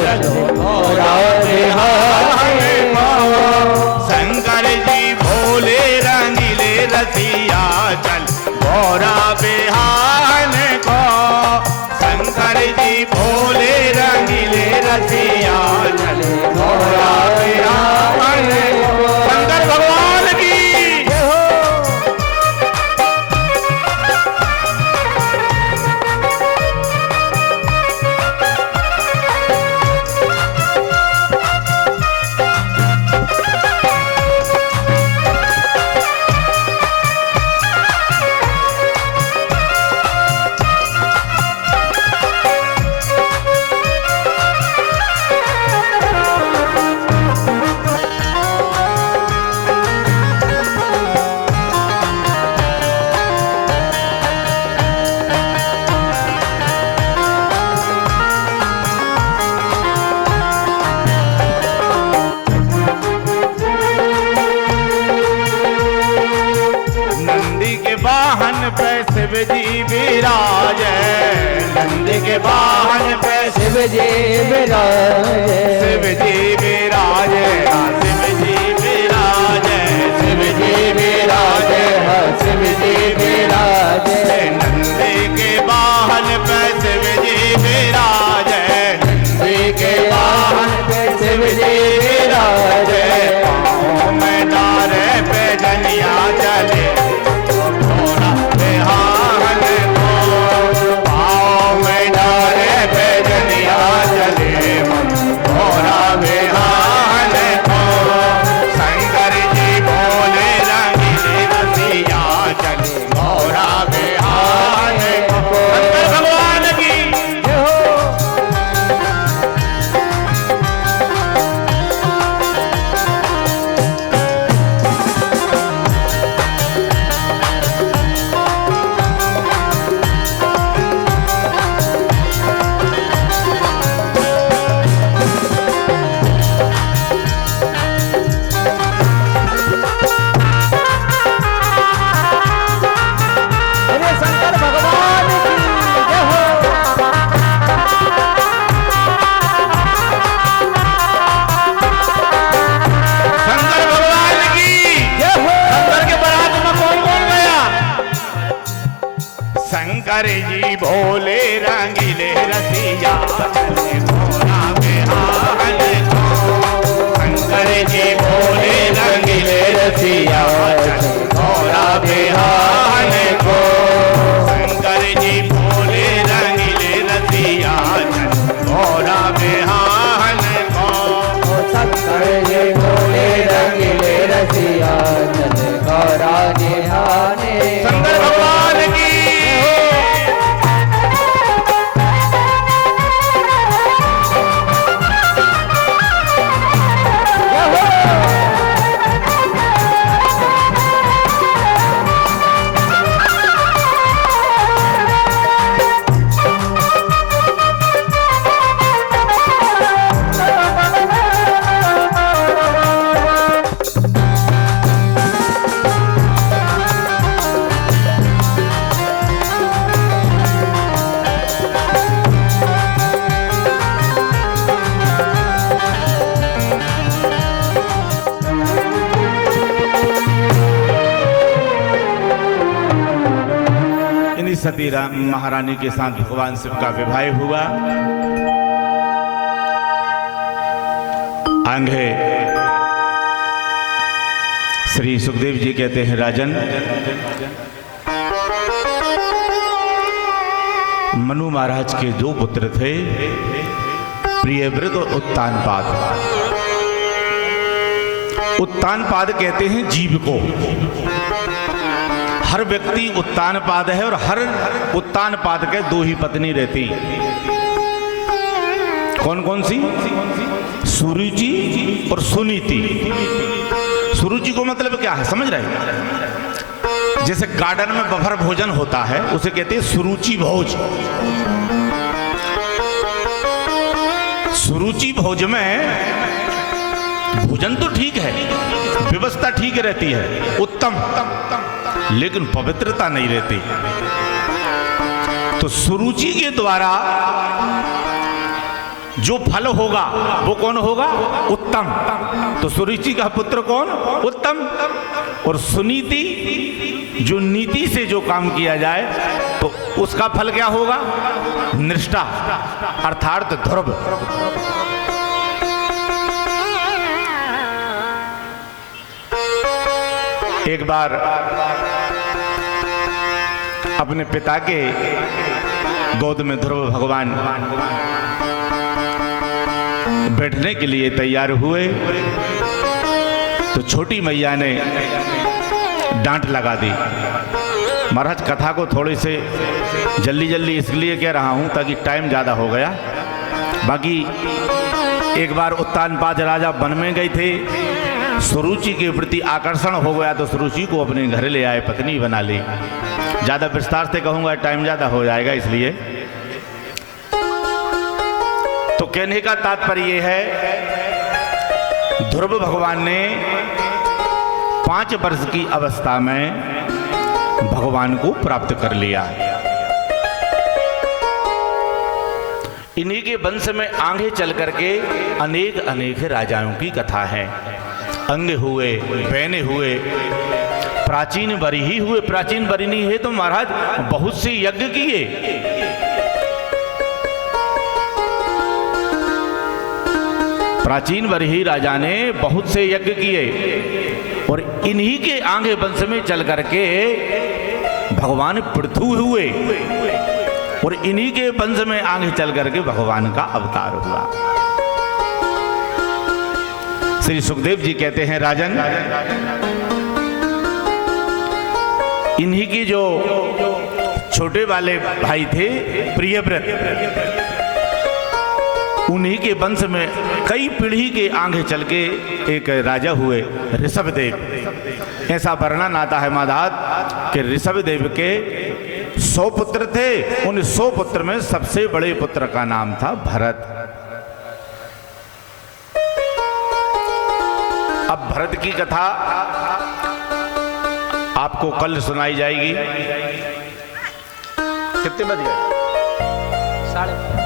चलो गौरा बिहाने को। शंकर जी भोले रंगीले रसिया चल गौरा बिहाने को। शंकर जी भोले रंगीले रसिया चल गौरा बिहाने को। शंकर भगवान की शिव जी विराजे। नंदी के वाहन पे शिव जी विराजे। शिव जी विराजे शिव जी विराजे। शिव जी विराजे शिव जी विराजे। नंदी के वाहन पे शिव जी विराजे। नंदी के वाहन पे शिव जी विराजे। पाँव में डारे पे जनिया चले शंकर जी भोले रंगीले रसिया चले गौरा बिहाने को। शंकर जी भोले रंगीले रसिया चले गौरा बिहाने को। शंकर जी भोले रंगीले रसिया चले गौरा बिहाने को। शंकर जी भोले रंगीले रसिया चले गौरा बिहाने। शंकर भगवान की सती महारानी के साथ भगवान शिव का विवाह हुआ। आंगे श्री सुखदेव जी कहते हैं, राजन मनु महाराज के दो पुत्र थे, प्रियव्रत और उत्तानपाद। उत्तानपाद कहते हैं जीव को। हर व्यक्ति उत्तानपाद है और हर उत्तानपाद के दो ही पत्नी रहती। कौन कौन सी? सुरुचि और सुनीति। सुरुचि को मतलब क्या है समझ रहे? जैसे गार्डन में बफर भोजन होता है उसे कहते हैं सुरुचि भोज। सुरुचि भोज में भोजन तो ठीक है, व्यवस्था ठीक रहती है, उत्तम, लेकिन पवित्रता नहीं रहती। तो सुरुचि के द्वारा जो फल होगा वो कौन होगा? उत्तम। तो सुरुचि का पुत्र कौन? उत्तम। और सुनीति, जो नीति से जो काम किया जाए तो उसका फल क्या होगा? निष्ठा, अर्थात ध्रुव। एक बार अपने पिता के गोद में ध्रुव भगवान बैठने के लिए तैयार हुए तो छोटी मैया ने डांट लगा दी। महाराज कथा को थोड़े से जल्दी जल्दी इसलिए कह रहा हूं ताकि टाइम ज़्यादा हो गया। बाकी एक बार उत्तानपाद राजा वन में गए थे, सुरुचि के प्रति आकर्षण हो गया तो सुरुचि को अपने घर ले आए, पत्नी बना ली। ज़्यादा विस्तार से कहूँगा टाइम ज़्यादा हो जाएगा, इसलिए तो कहने का तात्पर्य है ध्रुव भगवान ने 5 वर्ष की अवस्था में भगवान को प्राप्त कर लिया। इन्हीं के वंश में आगे चल करके अनेक अनेक राजाओं की कथा है। अंग हुए, बैने हुए, प्राचीन बरिही हुए। प्राचीन बरिनी है तो महाराज बहुत से यज्ञ किए। प्राचीन बरिही राजा ने बहुत से यज्ञ किए और इन्हीं के आगे वंश में चल करके भगवान पृथु हुए और इन्हीं के वंश में आगे चल करके भगवान का अवतार हुआ। श्री सुखदेव जी कहते हैं, राजन इन्हीं की जो छोटे वाले भाई थे प्रियव्रत, उन्हीं के वंश में कई पीढ़ी के आगे चल के एक राजा हुए ऋषभदेव। ऐसा वर्णन आता है महाराज कि ऋषभदेव के 100 पुत्र थे। उन 100 पुत्र में सबसे बड़े पुत्र का नाम था भरत। अब भरत की कथा आपको कल सुनाई जाएगी। कितने बज गए? 5:30।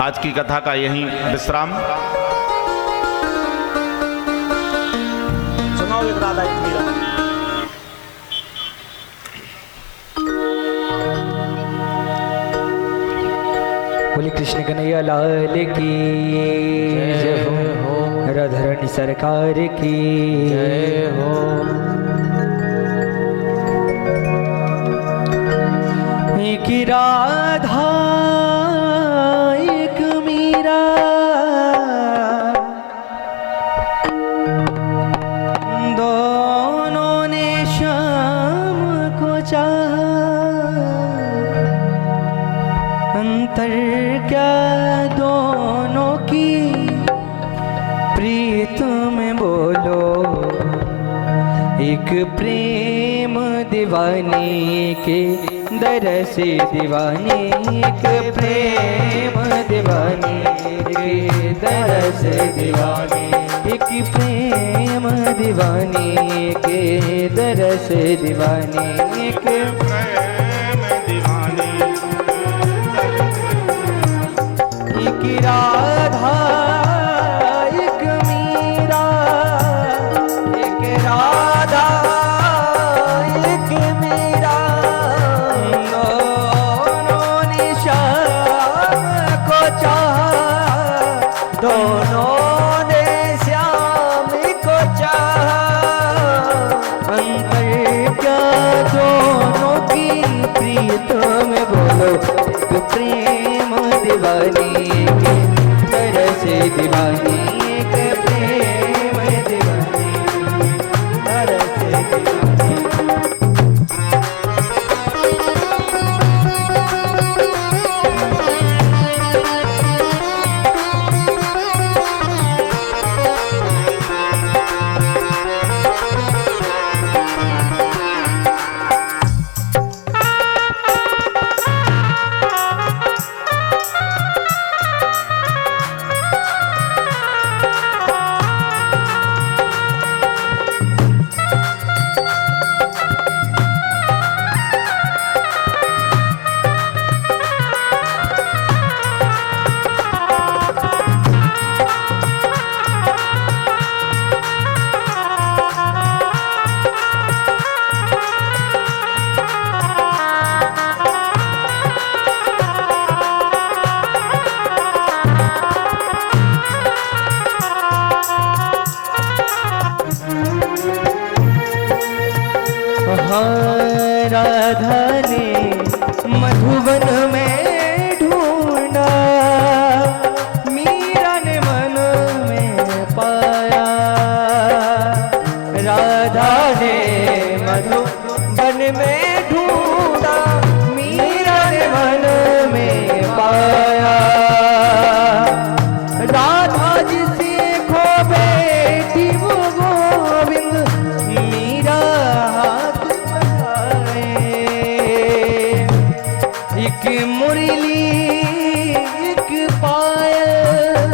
आज की कथा का यही विश्राम। सुनाओ एक राधा एक मीरा। बोले कृष्ण कन्हैया लाल की जय हो, राधा रानी सरकार की जय हो। एक राधा एक मीरा, दोनों ने श्याम को चाहा। अंतर क्या दोनों की प्रीत में बोलो। एक प्रेम दीवानी के दर से दीवानी, एक प्रेम दीवानी के दर से दीवानी, एक प्रेम दीवानी के दर से दीवानी, एक प्रेम दीवानी, एक राधा एक मीरा, एक राधा एक मीरा, दोनों ने श्याम को चाहा, दोनों ने श्याम को चाहा। अंतर क्या दो ने मधुबन में ढूंढा, मीरा ने मन में पाया। राधा ने मधुबन में ढूंढा, मीरा ने मन में पाया। राधा जिसे खो बैठी वो गोविंद, मीरा हाथ बढ़ाए। एक मुरली एक पायल,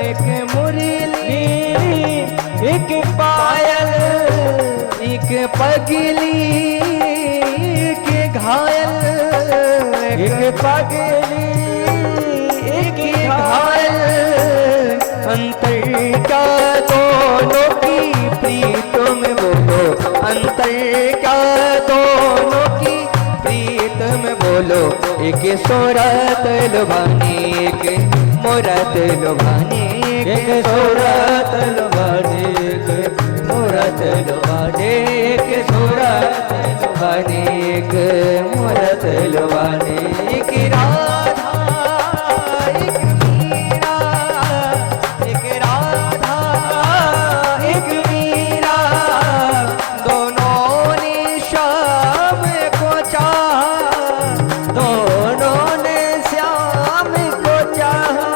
एक मुरली एक पायल, एक पगली एक घायल, एक पगली एक घायल। अंतर क्या दोनों की प्रीतम बोलो, अंतर क्या दोनों की प्रीतम बोलो। एक सोरत लुभानी, एक मोरत लुभानी, एक सोरत लुभानी, एक मोरत लुभानी, एक सोरत लुभानी, एक मोरत लुभानी। एक राधा एक मीरा, एक राधा एक मीरा, दोनों ने श्याम को चाहा, दोनों ने श्याम को चाहा।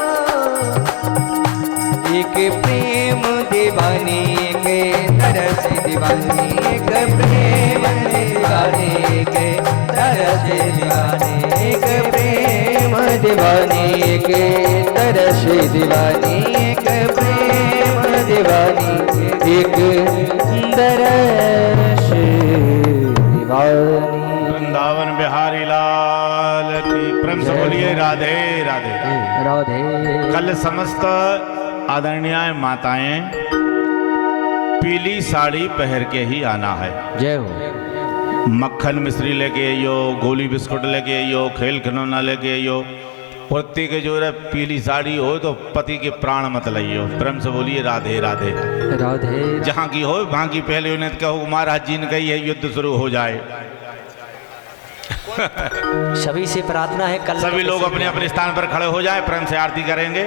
एक प्रेम दीवानी, एक तरस दीवानी, एक प्रेम दीवानी, एक तरस दीवानी, एक प्रेम दीवानी, एक तरस दीवानी, एक प्रेम दीवानी, एक तरस दीवानी। वृंदावन बिहारी लाल की प्रेम से बोलिए राधे राधे। राधे। कल समस्त आदरणीय माताएं पीली साड़ी पहन के ही आना है। जय हो। मक्खन मिश्री लेके आइयो, गोली बिस्कुट लेके आइयो, खेल खिलौना लेके आइयो। पति के जो है पीली साड़ी हो तो पति के प्राण मत लाइयो। प्रेम से बोलिए राधे राधे। राधे। जहाँ की हो वहाँ की पहले उन्हें कहो महाराज जी ने कही है युद्ध शुरू हो जाए। सभी से प्रार्थना है कल सभी लोग अपने अपने स्थान पर खड़े हो जाएं, प्रेम से आरती करेंगे।